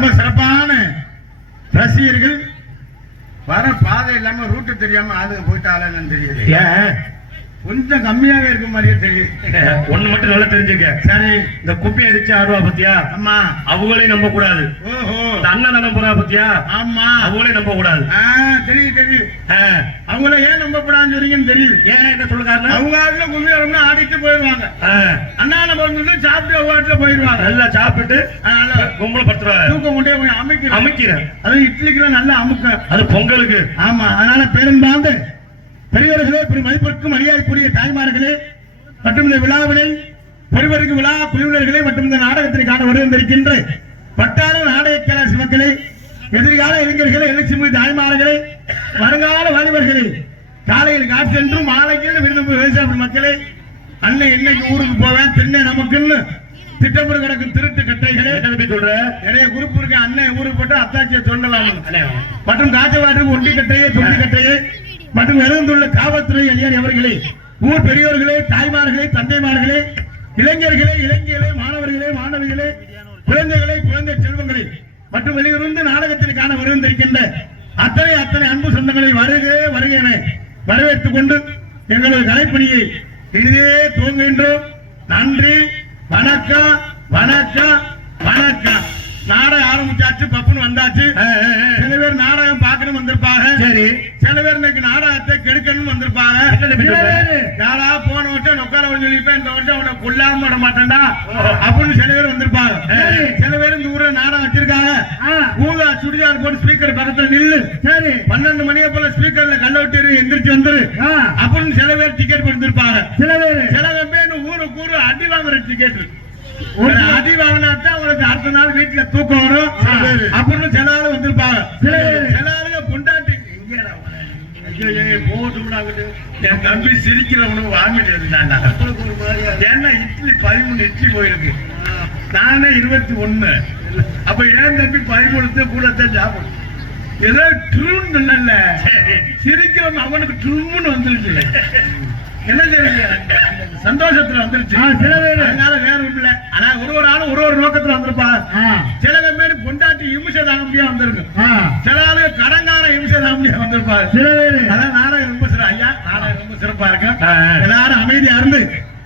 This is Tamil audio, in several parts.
ரொம்ப சிறப்பான ரசிகர்கள் வர பாதை இல்லாம ரூட்டு தெரியாம ஆளுங்க போயிட்டாங்கன்னு தெரியுது. கொஞ்சம் கம்மியாவே இருக்க மாதிரியே தெரியுது. ஒண்ணு மட்டும் நல்லா தெரிஞ்சுக்க. சரி, இந்த குப்பி அடிச்சு ஆடுவா பத்தியா? ஆமா. அவங்களையும் நம்ப கூடாது. ஓஹோ. இந்த அண்ணன் நம்புறா பத்தியா? ஆமா. அவங்களையும் நம்ப கூடாது. தெரியுது தெரியுது. அவங்கள ஏன் நம்ப கூடாதுன்னு சொல்றீங்கன்னு தெரியுது. ஏன் என்ன சொல்லுங்க? அவங்க ஆடுல கும்மி ஆடும்னா ஆடிட்டு போயிடுவாங்க. அண்ணா நம்ம வந்து சாப்பிட்டு வாட்டில போயிடுவாங்க. நல்லா சாப்பிட்டு கும்பல படுத்துருவாங்க. தூக்க முட்டையை போய் அமைக்கிறேன். அது இட்லிக்கு நல்லா அமுக்க. அது பொங்கலுக்கு. ஆமா. அதனால பேரன்பார்ந்து பெரியவர்களே, மதிப்பிற்கும் மரியாதைக்குரிய தாய்மார்களே மற்றும் இந்த விழாவினை பெருவருக்கு விழா குழுவினர்களே மற்றும் இந்த நாடகத்தை காண வருகின்ற பட்டாள நாடக கலாசி மக்களே, எதிர்கால இளைஞர்களே, எழுச்சி தாய்மார்களே, வருங்கால வாலிபர்களே, காலையில் காற்றென்றும் மாலைக்கு விரும்பும் விவசாய மக்களே, அண்ணன் என்னைக்கு ஊருக்கு போவேன் தென்னை நமக்குன்னு திட்டமிட கிடக்கும் திருட்டு கட்டைகளே, நிறைய குரூப் இருக்கு. அண்ணன் ஊருக்கு போட்டு அத்தாச்சியை சொல்லலாம் மற்றும் காற்றவாட்டுக்கு ஒண்டி கட்டையே தொண்டி கட்டையே மற்றும் எழுந்துள்ள காவல்துறை அதிகாரி அவர்களே, ஊர் பெரியோர்களே, தாய்மார்களே, தந்தைமார்களே, இளைஞர்களே, இளைஞர்களே, மாணவர்களே, மாணவிகளே, குழந்தைகளே, குழந்தை செல்வங்களே மற்றும் வெளியிருந்து நாடகத்தில் காண வருகின்ற அத்தனை அன்பு சொந்தங்களை வருக வருக என வரவேற்றுக் கொண்டு எங்களது கலைப்பணியை இனிதே துவங்குகின்றோம். நன்றி, வணக்கம், வணக்கம், வணக்கம். நாடகம் ஆரம்பிச்சாச்சு, பப்புன்னு வந்தாச்சு. சில பேர் நாடகம் பார்க்கணும் வந்திருப்பாங்க. சரி, சில பேர் இன்னைக்கு நாடகத்தை கெடுக்கணும் வந்திருப்பாங்க. யாரா போன வருஷம் நொக்கால சொல்லிப்பேன், இந்த வருஷம் அவனை கொல்லாம விட மாட்டேன்டா அப்படின்னு சில பேர் வந்திருப்பாங்க. சில பேர் இந்த ஊர்ல நாடகம் வச்சிருக்காங்க. ஊதா சுடிதார் போட்டு ஸ்பீக்கர் பக்கத்துல நில்லு, சரி 12 மணியை போல ஸ்பீக்கர்ல கல்ல விட்டு எந்திரிச்சு வந்துரு அப்படின்னு சில பேர் டிக்கெட் கொடுத்திருப்பாங்க. சில பேர் ஊருக்கு ஊரு அடி வாங்குற டிக்கெட் அடி வாங்கினாத்தான் அவங்களுக்கு அடுத்த நாள் வீட்டுல தூக்கம் வரும் அப்படின்னு சில ஆளு வந்திருப்பாங்க. சில ஆளுங்க பொண்டாட்டி என் தம்பி சிரிக்கிற உணவு வாங்கிட்டு இருந்தாங்க. ஏன்னா இட்லி 13 இட்லி போயிருக்கு, நானே 21. அப்ப ஏன் தம்பி 13 கூடத்தான் சாப்பிடும். ஏதோ ட்ரூன் இல்ல, சிரிக்கிறவன் அவனுக்கு ட்ரூம்னு வந்துருச்சு. என்ன தெரியுங்க, சந்தோஷத்துல வந்துருச்சு. அதனால வேற இல்ல. ஆனா ஒரு ஆளும் ஒரு நோக்கத்துல வந்திருப்பாங்க. சில பேர் பொண்டாட்டி இம்சை தாங்க முடியாது வந்திருக்கு. சில ஆளு கடங்கார இம்சை தாங்க முடியாது வந்திருப்பாங்க. அதான் நாடகம் ரொம்ப ஐயா, நாடகம் ரொம்ப சிறப்பா இருக்கு. எல்லாரும் அமைதியா இருந்து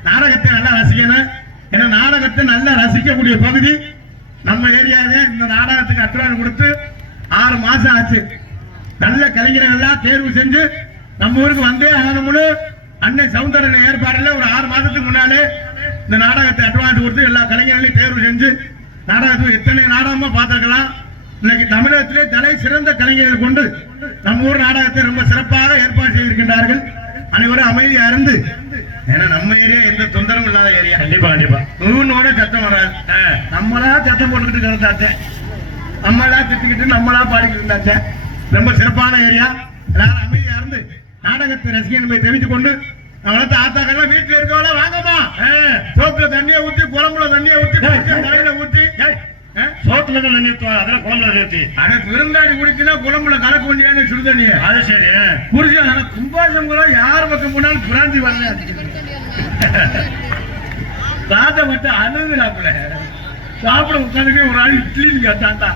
நாடகத்தை நல்லா ரசிக்கணும். ஏன்னா நாடகத்தை நல்லா ரசிக்கக்கூடிய பகுதி நம்ம ஏரியாவே. இந்த நாடகத்துக்கு அட்வான்ஸ் கொடுத்து 6 மாசம் ஆச்சு. நல்ல கலைஞர்கள் எல்லாம் தேர்வு செஞ்சு நம்ம ஊருக்கு வந்தே ஆகணும்னு அன்னை சவுந்தரன் ஏற்பாடுல ஒரு 6 மாதத்துக்கு முன்னாலே இந்த நாடகத்தை அட்வான்ஸ் கொடுத்து எல்லா கலைஞர்களையும் தேர்வு செஞ்சு நாடகத்துக்கு எத்தனை நாடகமா பார்த்திருக்கலாம். இன்னைக்கு தமிழகத்திலே தலை சிறந்த கலைஞர்கள் கொண்டு நம்ம ஊர் நாடகத்தை ரொம்ப சிறப்பாக ஏற்பாடு செய்திருக்கின்றார்கள். அனைவரும் அமைதியா இருந்து, ஏன்னா நம்ம ஏரியா எந்த தொந்தரவும் இல்லாத ஏரியா. கண்டிப்பா கண்டிப்பா நூனோட சத்தம் வராது. நம்மளா சத்தம் போட்டுக்கிட்டு இருந்தாச்சே, நம்மளா திட்டிக்கிட்டு நம்மளா பாடிக்கிட்டு இருந்தாச்சே. ரொம்ப சிறப்பான ஏரியா. எல்லாரும் அமைதியா இருந்து நாடகத்தை ரசிகன் போய் தெரிவித்துக் கொண்டு ஆத்தாக்கெல்லாம் வீட்டுல இருக்கவள வாங்கம்மா, சோத்துல தண்ணியை ஊத்தி, குழம்புல தண்ணியை ஊத்தி, தலையில ஊத்தி, சோத்துல தண்ணி அதெல்லாம் குழம்புல ஊத்தி, ஆனா விருந்தாடி குடிச்சுன்னா குழம்புல கலக்க வேண்டிய சுடுதண்ணிய. அது சரி புரிஞ்சு. கும்பாசம் கூட யார் பக்கம் போனாலும் பிராந்தி வரல. ராஜா மட்டும் அணுகுறாப்புல சாப்பிட உட்காந்துக்கே ஒரு ஆள் இட்லின்னு கேட்டாண்டா,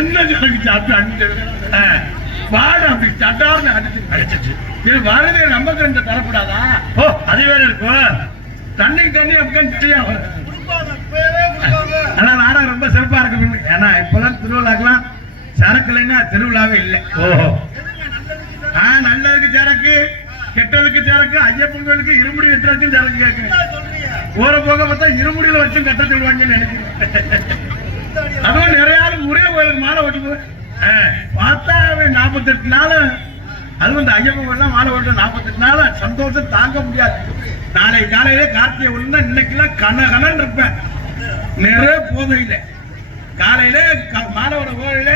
என்ன எனக்கு சாப்பிட்டு பாடு அப்படி சட்டார்னு அடிச்சிச்சு. இது வரதே நமக்கு இந்த தரக்கூடாதா? ஓ அது வேற இருக்கும். தண்ணி அப்படின்னு தெரியும். ஆனா நாடகம் ரொம்ப சிறப்பா இருக்கு. ஏன்னா இப்பெல்லாம் திருவிழாக்கெல்லாம் சரக்கு இல்லைன்னா திருவிழாவே இல்லை. ஓஹோ. நல்லதுக்கு சரக்கு, கெட்டதுக்கு சரக்கு. ஐயப்பன் கோயிலுக்கு இருமுடி வெட்டுறதுக்கும் சரக்கு கேட்கு. ஓர போக பார்த்தா இருமுடியில வச்சும் கட்ட சொல்லுவாங்கன்னு நினைக்கிறேன். அதுவும் நிறைய ஆளுக்கு ஒரே கோயிலுக்கு மாலை ஓட்டு பார்த்தா 48 நாள். அது வந்து ஐயப்பன் மாலை ஓட்ட 48 நாள் சந்தோஷம் தாங்க முடியாது. நாளை காலையிலே கார்த்திகை ஒண்ணு, இன்னைக்குலாம் கனகனன்னு இருப்பேன். நிறைய போதையில காலையில மாலோட கோயில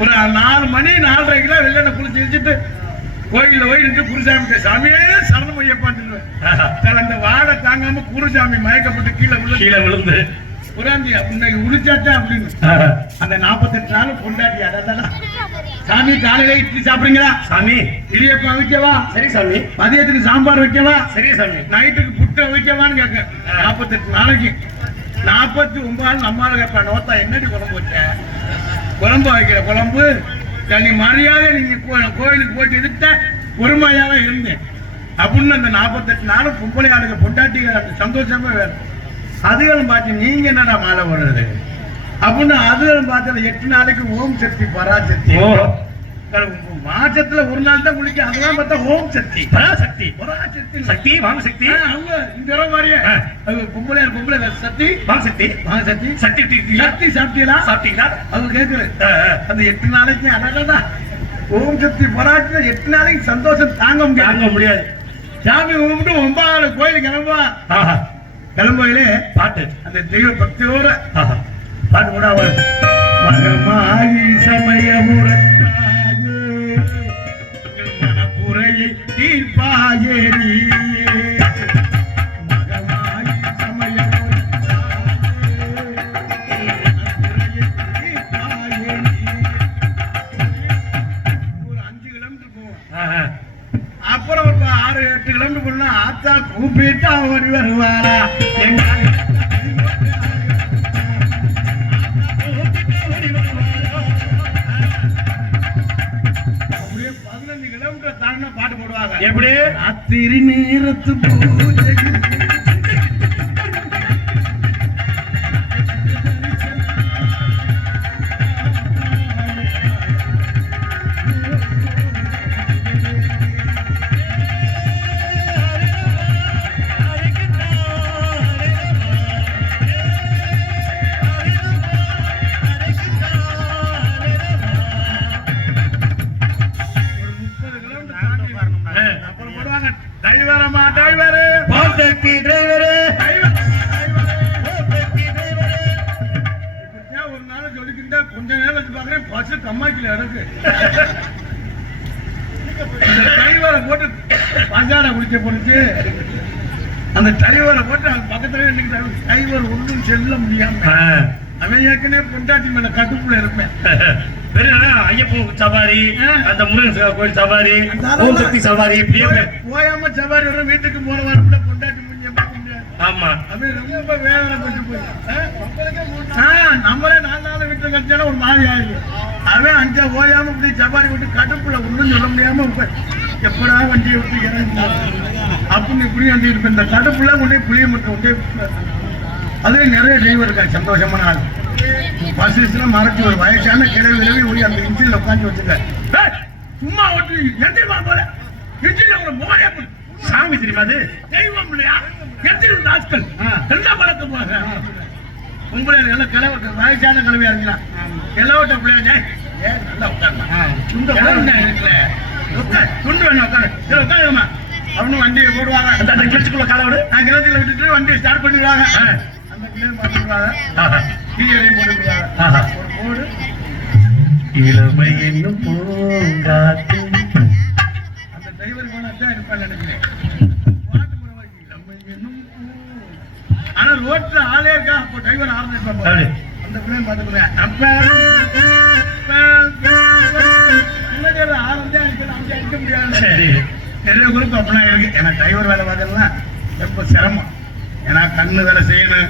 ஒரு 4 மணி 4:30 வெள்ளனை குளிச்சு வச்சுட்டு கோயில போயிட்டு குருசாமி சாமியே சரணம் ஐயப்பான்னு அந்த வாடை தாங்காம குருசாமி மயக்கப்பட்டு கீழே விழுந்து புராந்தி இன்னைக்கு உளிச்சாச்சா அப்படின்னு அந்த 48 நாள் கொண்டாடி. அதான் சாமி காலையில இட்லி சாப்பிடுறீங்களா? சாமி இடியப்பம் வைக்கவா? சரி சாமி. மதியத்துக்கு சாம்பார் வைக்கவா? சரி சாமி. நைட்டுக்கு புட்டை வைக்கவான்னு கேட்க. 48 நாளைக்கு 49 நம்மால கேட்ப நோத்தா என்னடி குழம்பு வச்ச? குழம்பு வைக்கிற குழம்பு நீ மரியாதை நீங்க கோயிலுக்கு போயிட்டு இருக்க பொறுமையாக இருந்தேன் அப்படின்னு அந்த 48 நாளும் பொம்பளை ஆளுங்க பொண்டாட்டி அந்த சந்தோஷமே வேறு. அதுகளும் பார்த்து நீங்க என்னடா மாலை போடுறது அப்படின்னு அதுகளும் பார்த்து 8 நாளைக்கு ஓம் சக்தி பராசக்தி மாசத்துல ஒரு நாள் தான் குளிக்க. அதெல்லாம் பார்த்தா ஓம் சக்தி பராசக்தி பராசக்தி சக்தி வாங்க சக்தி அவங்க இந்த மாதிரியே பொம்பளை சக்தி வாங்க சக்தி வாங்க சக்தி சக்தி சக்தி சாப்பிட்டீங்களா சாப்பிட்டீங்களா அவங்க கேட்குறேன். அந்த 8 நாளைக்கு அடடா ஓம் சக்தி பராசக்தி 8 நாளைக்கு சந்தோஷம் தாங்க முடியாது. சாமி கும்பிட்டு 9 கோயிலுக்கு கிளம்பையிலே பாட்டு அந்த தெய்வ பக்தியோட பாட்டு கூட மகமாயி சமயமுறத்தாயே மனக்குறையை தீர்ப்பாயே நீயே மகமாயி சமயமுறத்தாயே மனக்குறையை தீர்ப்பாயே நீயே. ஒரு 5 கிலோமீட்டர் போவோம். அப்புறம் ஒரு 6-8 கிலோமீட்டர் போனா ஆத்தா கூப்பிட்டு அவர் வருவாரா எங்க பாட்டு போடுவாங்க. எப்படி ராத்திரி நேரத்து பூஜை கொஞ்ச நேரம் பாக்குறேன் பஸ் கம்மாக்கில இருக்கு. டிரைவரை போட்டு பஞ்சார குடிக்க போனுச்சு. அந்த டிரைவரை போட்டு பக்கத்துல டிரைவர் ஒன்றும் செல்ல முடியாம அவன் ஏற்கனவே பொண்டாட்டி மேல கட்டுக்குள்ள இருப்பேன். ஐயப்பன் சவாரி அந்த முருகன் கோயில் சவாரி ஓம் சக்தி சவாரி போயாம சவாரி வரும். வீட்டுக்கு போன வாரத்துல பொண்டாட்டி முடிஞ்ச பார்க்க முடியாது. ஆமா அது ரொம்ப வேதனை கொஞ்சம் போய் நம்மளே 4 நாள் வீட்டுல கழிச்சாலும் ஒரு மாதிரி ஆயிடுது. அவன் 5 ஓயாம இப்படி சவாரி விட்டு கடுப்புல ஒன்றும் சொல்ல முடியாம எப்படா வண்டியை விட்டு இறங்கி அப்படின்னு இப்படி வந்து இருப்பேன். இந்த கடுப்புல கொண்டே புளிய மட்டும் கொண்டே அதே நிறைய டிரைவர் இருக்கா சந்தோஷமான ஆள். பஸ்ல மறைச்சு ஒரு வயசான கிளவி ஓடி அந்த இன்ஜின்ல உட்காந்து வச்சுக்க சும்மா ஓட்டு எந்திரிமா போல இன்ஜின்ல ஒரு மோடைய சாமி தெரியுமா அது தெய்வம் இல்லையா எந்திரி ஆட்கள் எல்லாம் பழக்க போக உங்களை எல்லாம் கிளவ வயசான கிளவியா இருங்களா எல்லோட்ட பிள்ளைங்க நல்லா உட்காருமா இருக்குல்ல துண்டு வேணும் உட்காருமா அவனு வண்டியை போடுவாங்க. அந்த கிளச்சுக்குள்ள காலோடு நான் கிளச்சில விட்டுட்டு வண்டியை ஸ்டார்ட் பண்ணிடுவாங்க. அந்த பிள்ளைங்க பார்த்துருவாங்க டீயரையும் போட்டுருவாங்க. ஒரு போடு இளமை என்னும் பூங்காத்து அந்த டிரைவர் போனாதான் இருப்பான்னு நினைக்கிறேன். பாட்டு போடுவாங்க இளமை என்னும் ஆனா ரோட்ல ஆளே இருக்கா அப்போ டிரைவர் ஆரம்பிப்பாங்க. அந்த பிள்ளைங்க பார்த்துக்கிறேன் அப்ப ஆரம்பி அடிக்க முடியாது. நிறைய குரூப் அப்படிலாம் இருக்கு. ஏன்னா டிரைவர் வேலை பார்க்கலாம் ரொம்ப சிரமம். ஏன்னா கண்ணு வேலை செய்யணும்,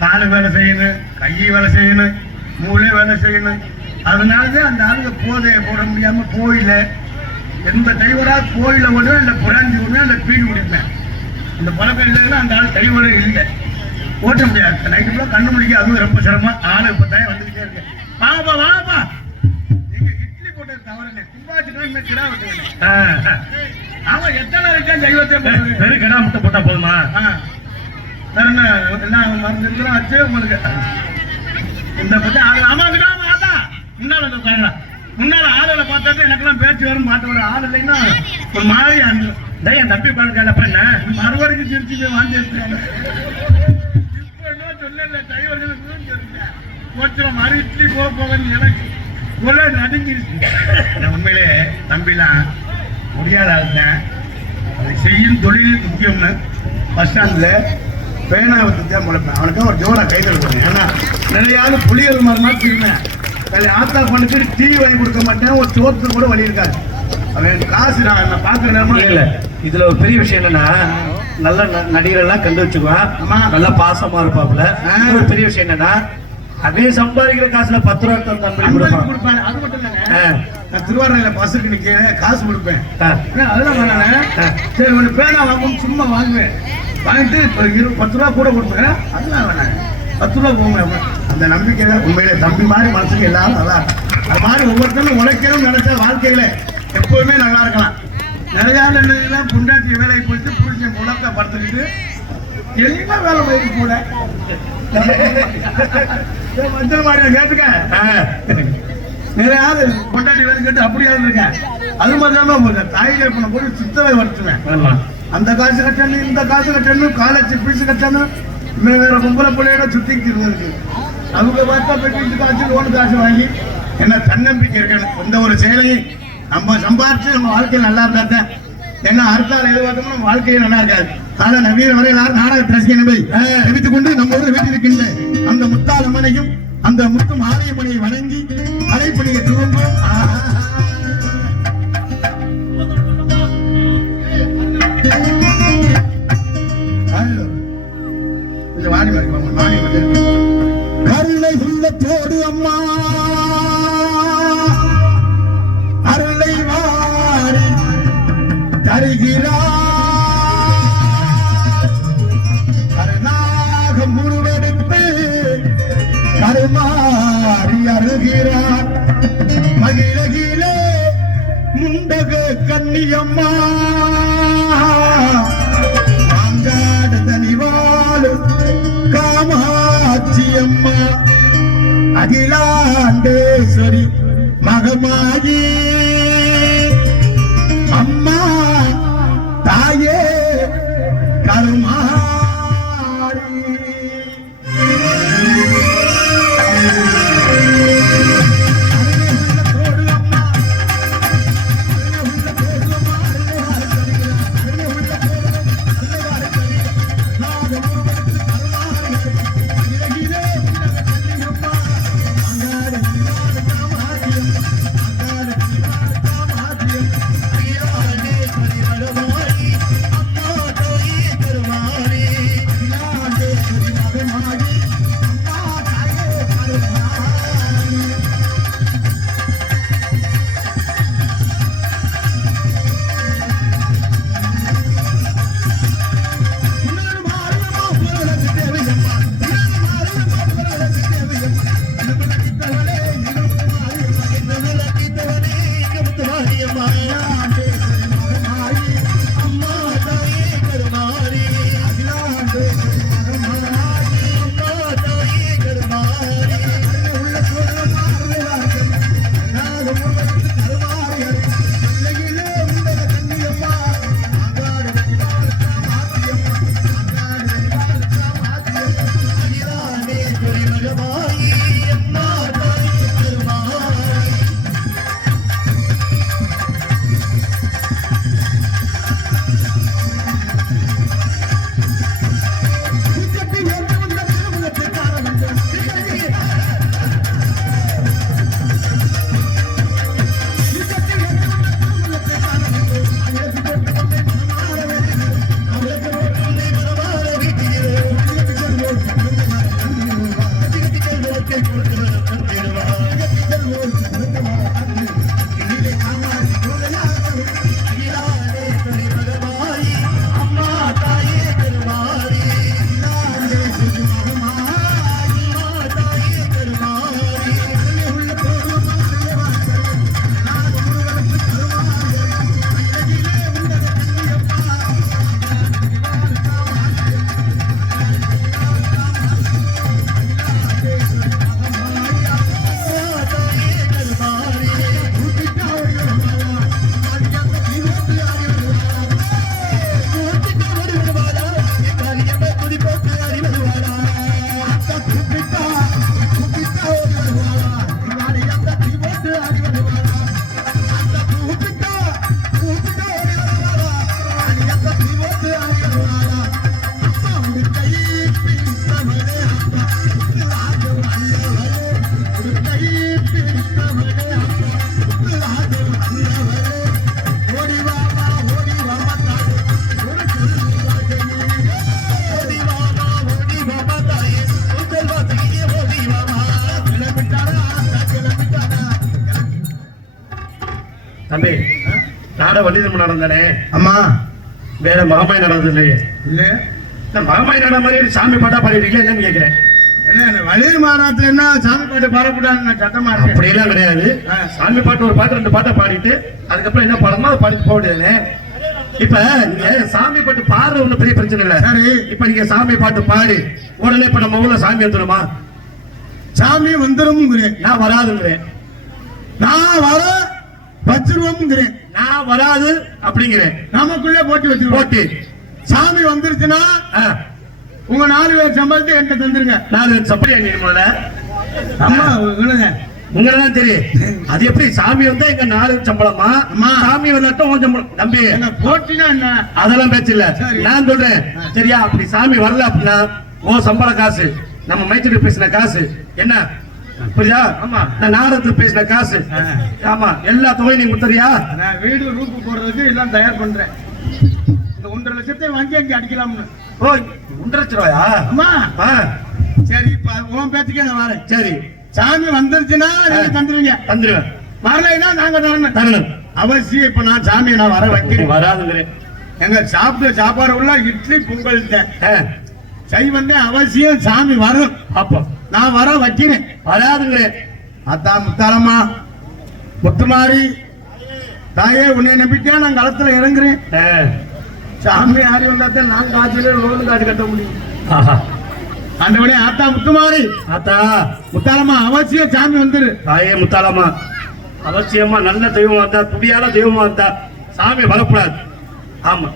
காலு வேலை செய்யணும், கை வேலை செய்யணும், மூளை வேலை செய்யணும். அதனாலதான் அந்த ஆளுங்க போதையை போட முடியாம போயில எந்த டிரைவரா போயில ஒண்ணு இல்ல புராஞ்சி ஒண்ணு இல்ல பீடி குடிப்பேன். அந்த பழக்கம் இல்லைன்னா அந்த ஆள் டிரைவரே இல்லை, ஓட்ட முடியாது. நைட்டு ஃபுல்லா கண்ணு முடிக்க அதுவும் ரொம்ப சிரமம். ஆளு இப்பதான் வந்துகிட்டே இருக்கு. வாங்கப்பா வாங்கப்பா நீங்க இட்லி போட்டது தவறு கும்பாச்சுக்கா கிடா விட்டுவேன். ஆமா எத்தனை நாளைக்கு தெய்வத்தை வெறும் கிடா முட்டை போட்டா போதுமா? வேற என்ன எல்லாம் மருந்து இதெல்லாம் வச்சு உங்களுக்கு இந்த பத்தி ஆளு ஆமாங்கடா ஆத்தா முன்னால உட்காரா முன்னால ஆளுல பார்த்தாட்டு எனக்கெல்லாம் பேச்சு வரும் மாட்ட வரும். ஆள் இல்லைன்னா ஒரு மாதிரி அந்த என் தம்பி உட்காந்து அப்ப என்ன மறுபடிக்கு திருச்சி போய் வாங்கி எடுத்துருவாங்க. இப்ப என்ன சொல்லல டிரைவர்களுக்கு கொஞ்சம் மாதிரி இட்லி போக போக எனக்கு கொலை நடுங்கிருச்சு. உண்மையிலே தம்பிலாம் முடியாத ஆளுதான். அதை செய்யும் தொழில் முக்கியம்னு பஸ் ஸ்டாண்ட்ல பேனா வச்சு தான் முளைப்பேன். அவனுக்கு ஒரு ஜோரா கைது கொடுப்பேன். ஏன்னா நிறைய ஆளு புளியல் மாதிரி திரும்பேன். ஆத்தா பண்ணுக்கு டிவி வாங்கி கொடுக்க மாட்டேன். ஒரு சோத்து கூட வழி இருக்காது. அவன் காசு நான் பாக்குறேன். இல்ல இதுல ஒரு பெரிய விஷயம் என்னன்னா நல்ல நடிகர் எல்லாம் கண்டு வச்சுக்குவேன். ஆமா. நல்லா பாசமா இருப்பாப்ல. ஆ. ஒரு பெரிய விஷயம் என்னன்னா அதே சம்பாதிக்கிற காசுல 10 ரூபா தம்பி கொடுப்பான். கொடுப்பாரு. அது மட்டும் இல்லைங்க. ஆ. நான் திருவாரூர்ல பஸ்ஸுக்கு நிக்கிறேன், காசு கொடுப்பேன். ஆ. அதெல்லாம் வேணாண்ணே. சரி ஒன்று பேனா வாங்கும், சும்மா வாங்குவேன். வாங்கிட்டு இப்போ 10 ரூபா கூட கொடுப்பேன். அதெல்லாம் வேணாம், 10 ரூபா போங்க. அந்த நம்பிக்கையில உண்மையில தம்பி மாதிரி மனசுக்கு எல்லாரும் நல்லா இருக்கும். அது மாதிரி ஒவ்வொருத்தரும் உழைக்கணும் நினைச்ச வாழ்க்கையில எப்பவுமே நல்லா இருக்கலாம். நிறைய எல்லாம் புண்டாட்டி வேலையை போயிட்டு புரிஞ்ச முழக்க படுத்துக்கிட்டு எல்லாம் வேலை போயிட்டு கூட மஞ்சள் மாடியா கேட்டுக்க. ஆ. நிறைய பொண்டாட்டி வேலை கேட்டு அப்படியாவது இருக்கேன். அது மாதிரி தான் தாய் பண்ண போட்டு சித்தவை வருத்துவேன். ஆமா. அந்த காசு கட்டணும், இந்த காசு கட்டணும், காலேஜ் ஃபீஸ் கட்டணும், இன்னும் வேற பொம்பளை பிள்ளையோட சுத்திக்கிட்டு இருக்கு. அவங்க பார்த்தா பெற்று காசு லோன் காசு வாங்கி என்ன தன்னம்பிக்கை இருக்கணும். எந்த ஒரு செயலையும் நம்ம சம்பாரிச்சு நம்ம வாழ்க்கையில் நல்லா இருந்தா தான். ஏன்னா அடுத்தால எதிர்பார்த்தோம்னா நம்ம வாழ்க்கையே நல்லா இருக்காது. கால நவீன வரை எல்லாரும் நாடக ரசிகனை தெரிவித்துக் கொண்டு நம்ம ஊரில் வீட்டிருக்கின்ற அந்த முத்தாளம்மனையும் அந்த முத்து மாரியம்மனையை வணங்கி அலைப்பணியை துவங்கும். கருணை உள்ளத்தோடு அம்மா அருளை வாரி தருகிறார். கருணாக முழுவெடுத்து கருமாறி அருகிறார். மகிழகிலே முண்டக கன்னியம்மா காமாட்சியம்மா அகிலாண்டேஸ்வரி மகமாயி அம்மா தாயே கருமாரி. நாட வள்ளி திரும்ப நடந்தானே அம்மா வேற மகமாய் நடந்தது இல்லையே. இல்ல இந்த மகமாய் நட மாதிரி சாமி பாட்டா பாடிட்டு என்னன்னு கேட்கிறேன். என்ன வழியில் மாநாட்டுல என்ன சாமி பாட்டு பாடக்கூடாதுன்னு சட்டமா இருக்கு. அப்படியெல்லாம் கிடையாது. சாமி பாட்டு ஒரு பாட்டு 2 பாட்டை பாடிட்டு அதுக்கப்புறம் என்ன பாடமோ அதை பாடிட்டு போடுதுன்னு. இப்ப நீங்க சாமி பாட்டு பாடுற ஒண்ணு பெரிய பிரச்சனை இல்ல. சரி, இப்ப நீங்க சாமி பாட்டு பாடி உடனே இப்ப நம்ம ஊர்ல சாமி வந்துருமா? சாமி வந்துரும். நான் வராதுங்கிறேன். நான் வர வச்சிருவோம். நான் வராது அப்படிங்கிறேன். நமக்குள்ளே போட்டி வச்சிருவோம். போட்டி சாமி வந்துருச்சுன்னா உங்க 4 பேர் சம்பளத்தை என்கிட்ட தந்துருங்க. 4 பேர் சப்படியா நீ முதல்ல அம்மா உங்களதான் தெரியும். அது எப்படி சாமி வந்தா எங்க 4 சம்பளமா? சாமி வந்தாட்டும் உன் சம்பளம் தம்பி. போட்டினா என்ன? அதெல்லாம் பேச்சு இல்ல. நான் சொல்றேன் சரியா? அப்படி சாமி வரல அப்படின்னா ஓ சம்பள காசு, நம்ம மைத்திரி பேசின காசு என்ன புரியுதா? ஆமா, நான் நாடகத்துக்கு பேசின காசு, ஆமா, எல்லா தொகையும் நீங்க கொடுத்தறியா? நான் வீடு ரூப்பு போடுறதுக்கு எல்லாம் தயார் பண்றேன். இந்த 1.5 லட்சத்தை வாங்கி அங்க அடிக்கலாம்னு. ஓ 1.5 லட்சம் ரூபாயா? அம்மா சரி, இப்ப உன் பேச்சுக்கே நான் வரேன். சரி, சாமி வந்துருச்சுன்னா நீங்க தந்துருவீங்க. தந்துருவேன். வரலைன்னா நாங்க தரணும். அவசியம். இப்ப நான் சாமியை நான் வர வைக்கிறேன். வராதுங்கிறேன். எங்க சாப்பிட்ட சாப்பாடு உள்ள இட்லி பொங்கல் சைவந்தே அவசியம் சாமி வரும். அப்போ நான் வர வைக்கிறேன். வராதுங்கிறேன். அதான் முத்தாளம்மா முத்துமாரி தாயே, உன்னை நம்பிக்கை நான் களத்துல இறங்குறேன். சாமி ஆறி வந்தாத்தான் நான் காட்சியில ரோடு காட்சி கட்ட முடியும். ஆண்டவனே ஆத்தா முத்துமாரி, ஆத்தா முத்தாளம்மா அவசியம் சாமி வந்துரு. தாயே முத்தாளம்மா அவசியமா நல்ல தெய்வமா இருந்தா, துடியால தெய்வமா இருந்தா சாமி வரக்கூடாது. ஆமா,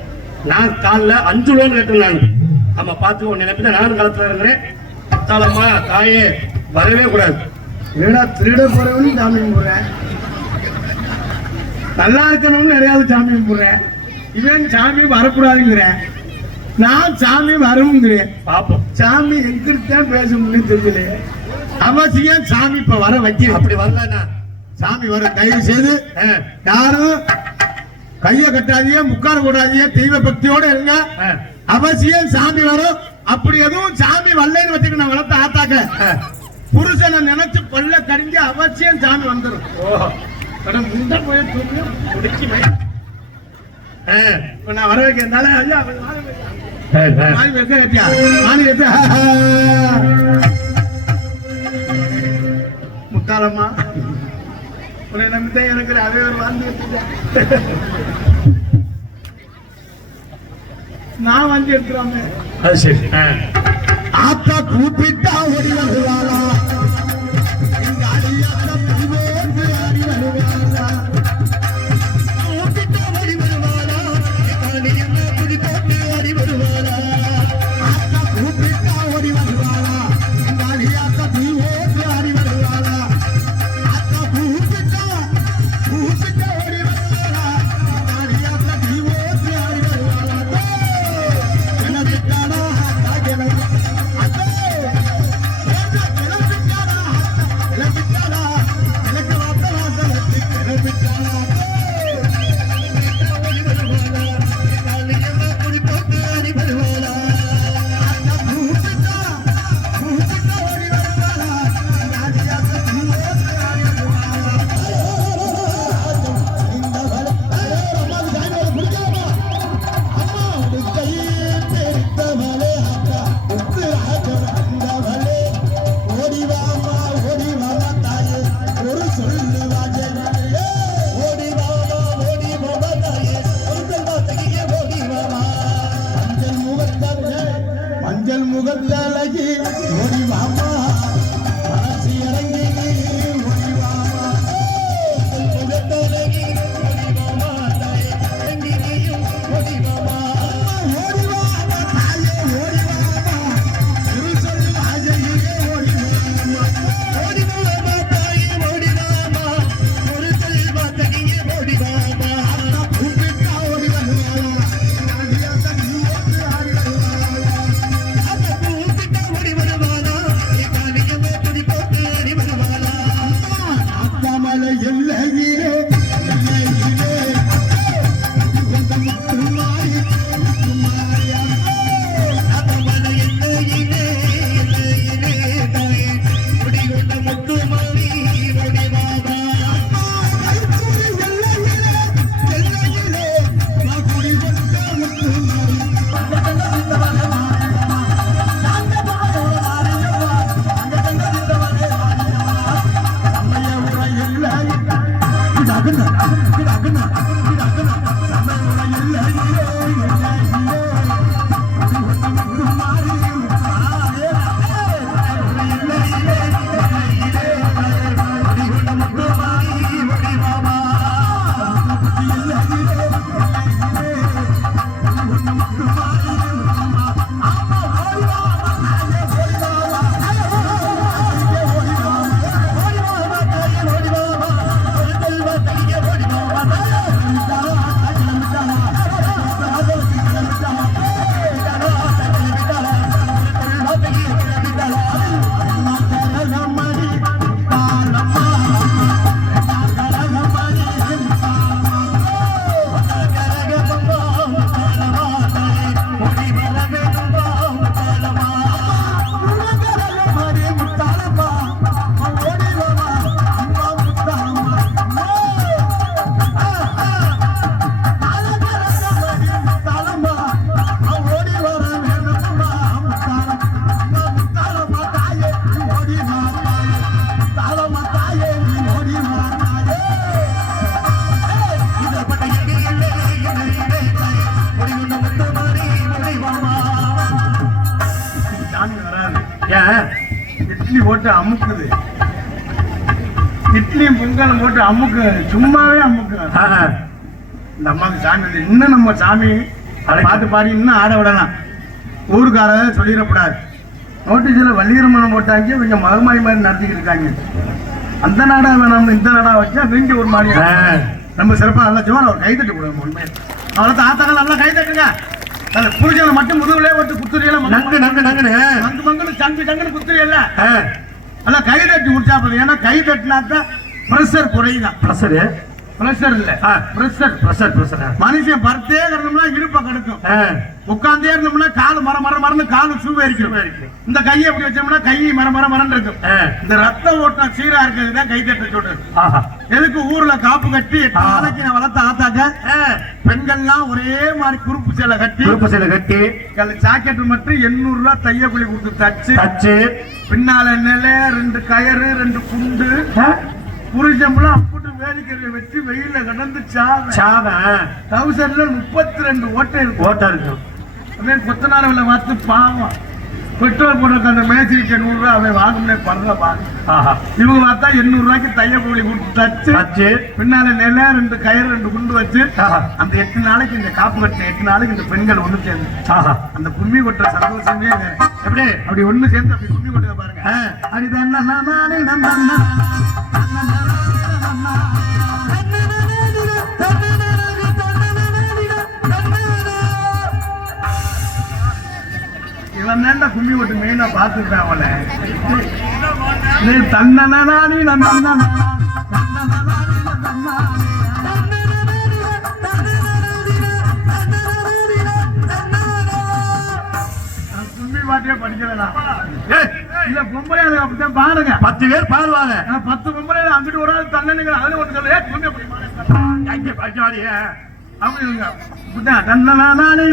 நான் காலைல 5 லோன் கேட்டேன் நான். ஆமா, பாத்துக்கோ, உன்னை நம்பி தான் நானும் களத்துல இருக்கிறேன். முத்தாளம்மா தாயே வரவே கூடாது. ஏடா திருட போறவனு சாமி கும்பிடுறேன், நல்லா இருக்கணும்னு நிறையாவது சாமி கும்பிடுறேன். இவன் சாமி வரக்கூடாதுங்கிறேன், நான் சாமி வரும்ங்கிறேன். பாப்போம் சாமி எங்கிட்டதான் பேசணும்னு தெரியல. அவசியம் சாமி இப்ப வர வைக்கிறேன். அப்படி வரலன்னா சாமி வர தயவு செய்து யாரும் கைய கட்டாதீங்க, முக்கார கூடாதீங்க, தெய்வ பக்தியோட இருங்க. அவசியம் சாமி வரும். அப்படி எதுவும் சாமி வரலன்னு வச்சுக்க, நான் வளர்த்த ஆத்தாக்க புருஷனை நினைச்சு கொல்ல கடிஞ்சு அவசியம் சாமி வந்துடும். முந்த போய் இப்ப நான் வர வைக்கிறதுனால முத்தாளம்மா உன்னை நம்பிதான் எனக்கு அதே வாழ்ந்து நான் வந்து எடுத்துறாம. அது சரி. ஆத்தா கூப்பிட்டா ஓடி வருவாளா, மஞ்சள் முகத்தழகி ஓடி வாமா, மனசு இறங்கி ஓடி வாமா, முகத்தழகி ஓடி வாமா, இறங்கியும் ஓடி வாமா, ஓடி வாமா தாயே ஓடி வாமா, திரு சொல்லு வாஜையே ஓடி வாமா, ஓடி வாமா தாயே ஓடி வாமா, ஒரு சொல்லு வாஜையே ஓடி வாமா, கூப்பிட்டா ஓடி வருவாளா, நாடியா தண்ணி ஓடி ஆடி வருவாளா, கூப்பிட்டா ஓடி வருவாளா. இட்லி போட்டு அமுக்குது, இட்லியும் பொங்கலும் போட்டு அமுக்கு, சும்மாவே அமுக்கு. இந்த அம்மாவுக்கு சாமி வந்து இன்னும் நம்ம சாமி பார்த்து பாடி இன்னும் ஆட விடலாம். ஊருக்கார சொல்லிடக்கூடாது. நோட்டீஸில் வள்ளியரமணம் போட்டாங்க, இவங்க மகமாய் மாதிரி நடத்திக்கிட்டு இருக்காங்க. அந்த நாடா வேணாம் இந்த நாடா வச்சா வீங்க ஒரு மாதிரி நம்ம சிறப்பாக நல்லா சும்மா ஒரு கைத்தட்டு கொடுங்க. உண்மை அவ்வளோ ஆத்தாக்கள் நல்லா கைத்தட்டுங்க. புரிஞ்சவங்க மட்டும் முதுகுலே ஒட்டு குத்துறியெல்லாம் மங்கு மங்குன்னு சங்கு சங்குன்னு குத்துறியல்ல, நல்லா கை தட்டி உற்சாகம். ஏன்னா கை தட்டினாத்தான் ப்ரெஷர் குறையுதான். ப்ரெஷர் இல்ல ப்ரெஷர். மனுஷன் பர்த்தே இருந்தோம்னா இடுப்ப கடுக்கும், உட்கார்ந்தே இருந்தோம்னா காலு மரன்னு காலு சூவே இருக்கும். இந்த கையை எப்படி வச்சோம்னா கை மரன்னு இருக்கும். இந்த ரத்த ஓட்டம் சீரா இருக்கிறதுதான் கை தட்ட சொல்றது. எதுக்கு ஊர்ல காப்பு கட்டி 8 நாளைக்கு நான் வளர்த்த ஆத்தாக்க பெண்கள்லாம் ஒரே மாதிரி குறுப்பு சேலை கட்டி ஜாக்கெட் மட்டும் 800 ரூபாய் தையக்கூலி கொடுத்து தச்சு பின்னால நில 2 கயறு 2 குண்டு புரிஞ்சம்லாம் அப்படி வேலைக்கரை வச்சு வெயில கடந்து டவுசர்ல 32 ஓட்டை இருக்கும். கொத்தனார வேலை பார்த்து பாவம் பெட்ரோல் போடுற அந்த மேய்ச்சிக்கு 100 ரூபாய் அவன் வாங்கினே படுற பாருங்க. இவங்க பார்த்தா 800 ரூபாய்க்கு தைய கூலி கொடுத்து தச்சு பின்னால நில 2 கயிறு 2 குண்டு வச்சு அந்த 8 நாளைக்கு இந்த காப்பு கட்டின 8 நாளைக்கு இந்த பெண்கள் ஒண்ணு சேர்ந்து அந்த கும்மி கொட்டுற சந்தோஷமே எப்படி அப்படி ஒண்ணு சேர்ந்து அப்படி கும்மி கொட்டுற பாருங்க. இவன் தான் கும்மி ஓட்டு மெயினா பாத்துருக்கேன் அவளை. தன்னனானி கும்மி பாட்டே படிக்கிறேன் இல்ல. பொம்பளை அப்படித்தான் பாருங்க, 10 பேர் பாடுவாங்க. 10 பொம்பளை அங்கிட்டு ஒரு ஆள் தன்னனுங்க அதுல ஒன்று சொல்ல அவங்க தன்னனானி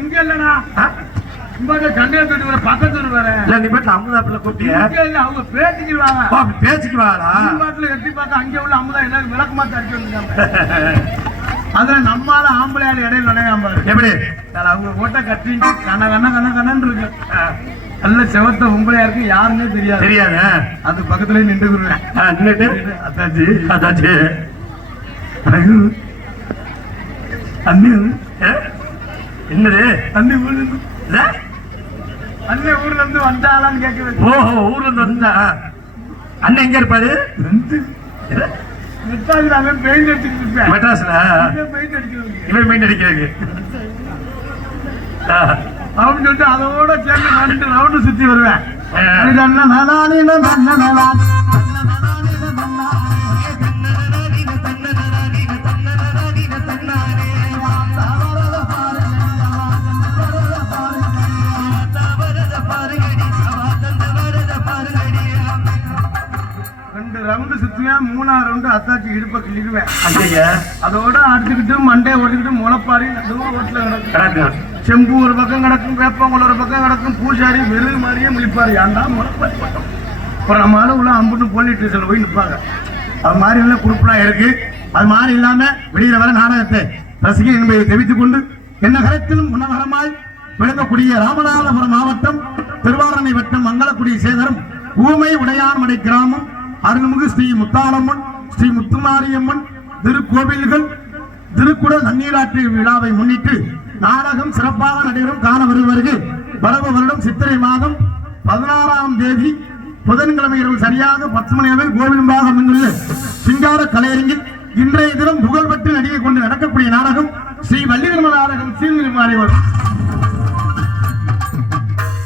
இங்க இல்லனா சண்டையை தூட்டி பக்கத்து வேற நீ பாட்டுல அமுதாப்புல கூப்பிட்டிய அவங்க பேசிக்குவாங்க. பாட்டுல எட்டி பார்க்க அங்கே உள்ள அமுதா எல்லாரும் விளக்கு மாத்த அடிச்சு வந்துருக்காங்க. அதுல நம்மால ஆம்பளையால இடையில நுழையாம எப்படி அவங்க ஓட்ட கட்டி கண்ணன்னு இருக்கு. நல்ல செவத்த உம்பளையா இருக்கு, யாருன்னே தெரியாது. அது பக்கத்துல நின்றுக்குறேன். அத்தாச்சி அண்ணி என்னது அண்ணி ஊர்ல இருந்து வந்தாலான்னு கேட்க. ஓஹோ, ஊர்ல இருந்து வந்தா அண்ணன் எங்க இருப்பாரு? பெயிண்ட் அடிச்சுட்டு மெட்ராஸ்ல பெயிண்ட் அடிக்கிறாங்க அப்படின்னு சொல்லிட்டு அதோட சேர்ந்து 2 ரவுண்டு சுத்தி வருவேன். ரவுண்டு சுத்துவேன், 3ஆவது ரவுண்டு அத்தாச்சி இடுப்பை கிள்ளிடுவேன். ஐயா அதோட அடிச்சுக்கிட்டு மண்டையை ஒடிச்சுக்கிட்டு முளைப்பாரி நடுவா ரோட்ல கிடக்கும். கிடக்கும். செம்பு ஒரு பக்கம் கிடக்கும், வேப்பங்குளம் ஒரு பக்கம் கிடக்கும், பூசாரி வெறும் மாதிரியே முழிப்பாரு. ஏன்டா முளைப்பாரி பட்டம். அப்புறம் நம்ம உள்ள அம்புட்டு போலீஸ் ஸ்டேஷன்ல போய் நிற்பாங்க. அது மாதிரி எல்லாம் குறுப்பெல்லாம் இருக்கு. அது மாதிரி இல்லாம வெளியில வர நாடகத்தை ரசிகர் என்பதை தெரிவித்துக் கொண்டு என்ன கரத்திலும் உணவகமாய் விளங்கக்கூடிய ராமநாதபுரம் மாவட்டம் திருவாரணை வட்டம் மங்களக்குடி சேகரம் ஊமை உடையான்மடை கிராமம் அருள்மிகு ஸ்ரீ முத்தாளம்மன் ஸ்ரீ முத்துமாரியம்மன் திருக்கோவில்கள் திருக்குடல் நன்னீராட்டு விழாவை முன்னிட்டு நாடகம் சிறப்பாக நடைபெறும் காண வருவர்கள் வரவு வருடம் சித்திரை மாதம் 16ஆம் தேதி புதன்கிழமை இரவு சரியாக 10 மணி அளவில் கோவிலும்பாக அமைந்துள்ள சிங்கார கலையரங்கில் இன்றைய தினம் புகழ்பெற்று நடிகை கொண்டு நடக்கக்கூடிய நாடகம் ஸ்ரீ வள்ளி திருமண நாடகம் சீர்திருமாறிவர்.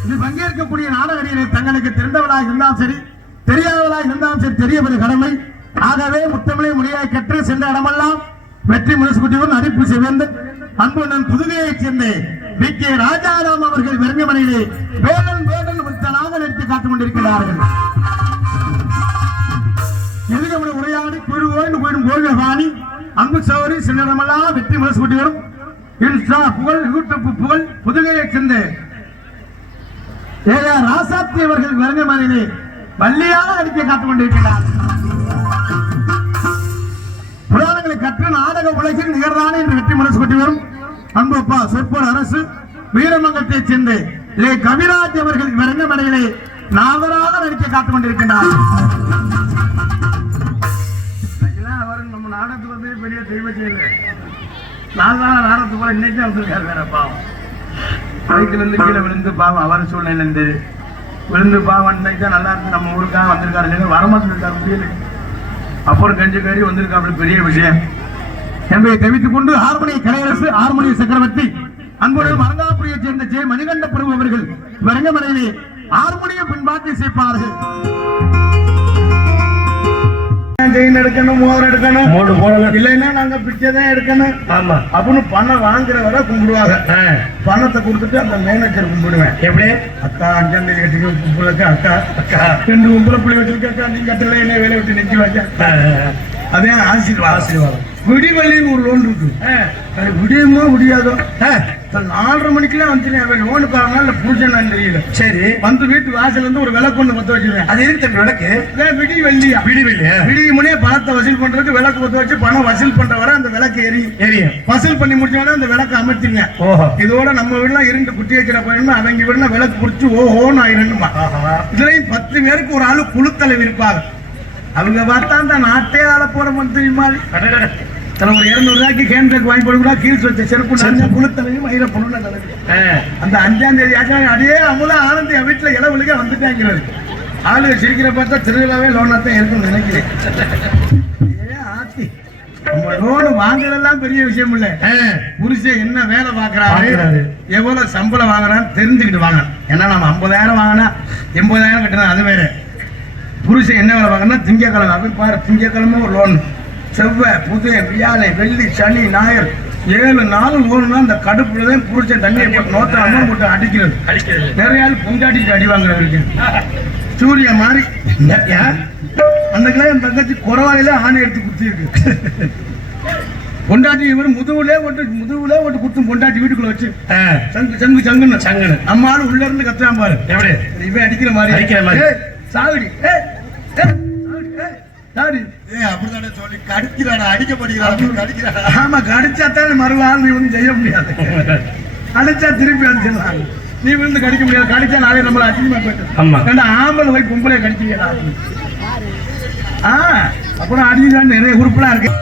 இது பங்கேற்கக்கூடிய நாடகடிகளை தங்களுக்கு தெரிந்தவளாக இருந்தாலும் சரி தெரியாதவளாக இருந்தாலும் சரி தெரியவது கடமை. ஆகவே முத்தமிழை மொழியாய் கற்று சென்ற இடமெல்லாம் வெற்றி முரசுக்குட்டியுடன் அரிப்பு சிவந்தன் அன்புடன் புதுவையைச் சேர்ந்த வி.கே. ராஜாராம் அவர்கள் வெறுங்கமனையிலே வேடன் வேடன் வித்தனாக நிறுத்தி காத்துக் கொண்டிருக்கிறார்கள். எதிர்கமன உரையாடி குழுவோடு போயிடும் கோவிலபாணி அன்பு சௌரி சின்னமெல்லாம் வெற்றி முரசுக்குட்டியும் இன்ஸ்டா புகழ் யூடியூப் புகழ் புதுவையைச் சேர்ந்த ராசாத்தி அவர்கள் வெறுங்கமனையிலே வள்ளியாக நடிக்க காத்துக் கொண்டிருக்கிறார். புராணங்களை கற்று நாடக உலகில் நிகழ்ந்தானே என்று வெற்றி மனசு கொட்டி வரும் அன்பப்பா சொற்போர் அரசு வீரமங்கலத்தைச் சேர்ந்த கவிராஜ் அவர்கள் வெறுங்கமனையிலே நாதராக நடிக்க காத்துக் கொண்டிருக்கிறார். அவர் நம்ம நாடகத்துக்கு வந்து பெரிய தெய்வ செயல் நாடகத்து போல இன்னைக்கு வந்திருக்காரு. வேற பாவம் பைக்கில இருந்து கீழே விழுந்து பாவம் அவர் சூழ்நிலை இருந்து விழுந்து பாவம் தான் நல்லா இருக்கு. நம்ம ஊருக்காக வந்திருக்காரு வரமாட்டு இருக்காரு முடியல. அப்புறம் கஞ்சி கறி வந்திருக்காரு பெரிய விஷயம் என்பதை தெரிவித்துக் கொண்டு ஹார்மோனிய கலையரசு ஹார்மோனிய சக்கரவர்த்தி அன்புடன் மரங்காபுரியைச் சேர்ந்த ஜே மணிகண்ட பிரபு அவர்கள் வெறுங்கமனையிலே ஹார்மோனிய பின்பாட்டி சேர்ப்பார்கள். எடுக்கணும் மோதிரம் எடுக்கணும் இல்லைன்னா நாங்க பிச்சைதான் எடுக்கணும் அப்படின்னு பணம் வாங்குறவரை கும்பிடுவாங்க. பணத்தை கொடுத்துட்டு அந்த மேனேஜர் கும்பிடுவேன். எப்படி அக்கா 5ஆம் தேதி கட்டிக்க கும்பலுக்கு அக்கா அக்கா 2 கும்பல புள்ளி வச்சிருக்கா நீ கட்டல என்ன வேலை விட்டு நிக்க வைக்க அதே ஆசீர்வாதம். விடிவெளி ஒரு லோன் இருக்கு. விடியுமோ விடியாதோ 4:30 மணிக்கெல்லாம் வந்துட்டேன். லோனுக்காரனால புருஷன் தெரியல. சரி வந்து வீட்டு வாசல் இருந்து ஒரு விளக்கு ஒண்ணு பத்த வச்சிருக்கேன். அது இருக்கு விளக்கு விடி வெள்ளியா விடிய முன்னே பணத்தை வசூல் பண்றதுக்கு விளக்கு பத்த வச்சு பணம் வசூல் பண்ற வரை அந்த விளக்கு எரியும். வசூல் பண்ணி முடிச்சோட அந்த விளக்கு அமைச்சிருங்க. இதோட நம்ம வீடுலாம் 2 குட்டி வைக்கிற போயிடணும். அவங்க வீடுல விளக்கு பிடிச்சி ஓஹோன்னு ஆயிரணுமா. இதுலயும் 10 பேருக்கு ஒரு ஆளு குழுத்தலைவி இருப்பாங்க. அவங்க பார்த்தா அந்த நாட்டே ஆள போற மந்திரி மாதிரி ஒரு 200 ரூபாய்க்கு கேன் வாங்கி போடுறா கீழ்ஸ் வச்ச செருப்பு குழுத்தலையும் மயிர பொண்ணு தலைவி. அந்த 5ஆம் தேதி அடியே அமுலா ஆனந்தி வீட்டுல இளவுலுக்கே வந்துட்டாங்கிறது. ஆளுங்க சிரிக்கிற பார்த்தா திருவிழாவே லோனாத்தான் இருக்குன்னு நினைக்கிறேன். ஆத்தி நம்ம லோனு வாங்குறதெல்லாம் பெரிய விஷயம் இல்ல. புருஷன் என்ன வேலை பாக்குறாரு எவ்வளவு சம்பளம் வாங்குறான்னு தெரிஞ்சுக்கிட்டு வாங்க. ஏன்னா நம்ம 50,000 வாங்கினா 80,000 கட்டணும். அது வேற புருஷன் என்ன வேலை வாங்கினா திங்கக்கிழமை அப்படி பாரு. திங்கக்கிழமை ஒரு லோன், செவ்வாய் புதன் வியாழை வெள்ளி சனி ஞாயிறு 7 நாள் லோனுனா அந்த கடுப்புலதான் புருஷன் தண்ணியை போட்டு நோத்த அம்மா போட்டு அடிக்கிறது. நிறைய ஆள் பொண்டாட்டிக்கு அடி வாங்குறவருக்கு சூரிய மாதிரி அன்னைக்கெல்லாம் என் தங்கச்சி குறவாயில ஆணை எடுத்து குத்தி இருக்கு. பொண்டாட்டி இவரு முதுகுலே ஓட்டு குத்தும் பொண்டாட்டி வீட்டுக்குள்ள வச்சு சங்கு சங்குன்னு அம்மாலும் உள்ள இருந்து கத்துறான் பாரு. இவன் அடிக்கிற மாதிரி சாகுடி அப்படித்தானே சொல்லி கடிக்கிறாடா அடிக்கப்படுகிறாடா. ஆமா கடிச்சாத்தான் மறுவாள் நீ வந்து செய்ய முடியாது. அடிச்சா திருப்பி அடிச்சிடலாம். நீ வந்து கடிக்க முடியாது. கடிச்சா நாளே நம்மள அதிகமா போயிட்டு ஆம்பளை போய் பொம்பளை கடிக்கிறா. அப்புறம் அடிக்கிறான்னு நிறைய உறுப்புலாம் இருக்கு.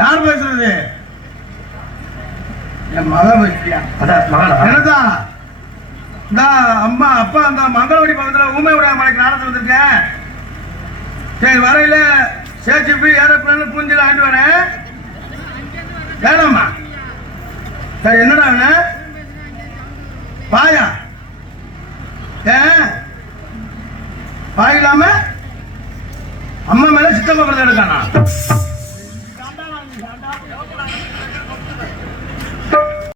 யார் பேசுறது? என் மகன் பேசுறியா? என்னதா இந்த அம்மா அப்பா அந்த மங்களவடி பக்கத்துல ஊமையுடைய மலைக்கு நாடகம் வந்திருக்கேன். சரி வரையில சேச்சிப்பி ஏரோப்ளேன் புரிஞ்சில ஆண்டு வரேன். வேணாமா? சரி என்னடா வேணும்? பாயா பாய் இல்லாம அம்மா மேல சித்தப்பா பிரதர் இருக்கானா?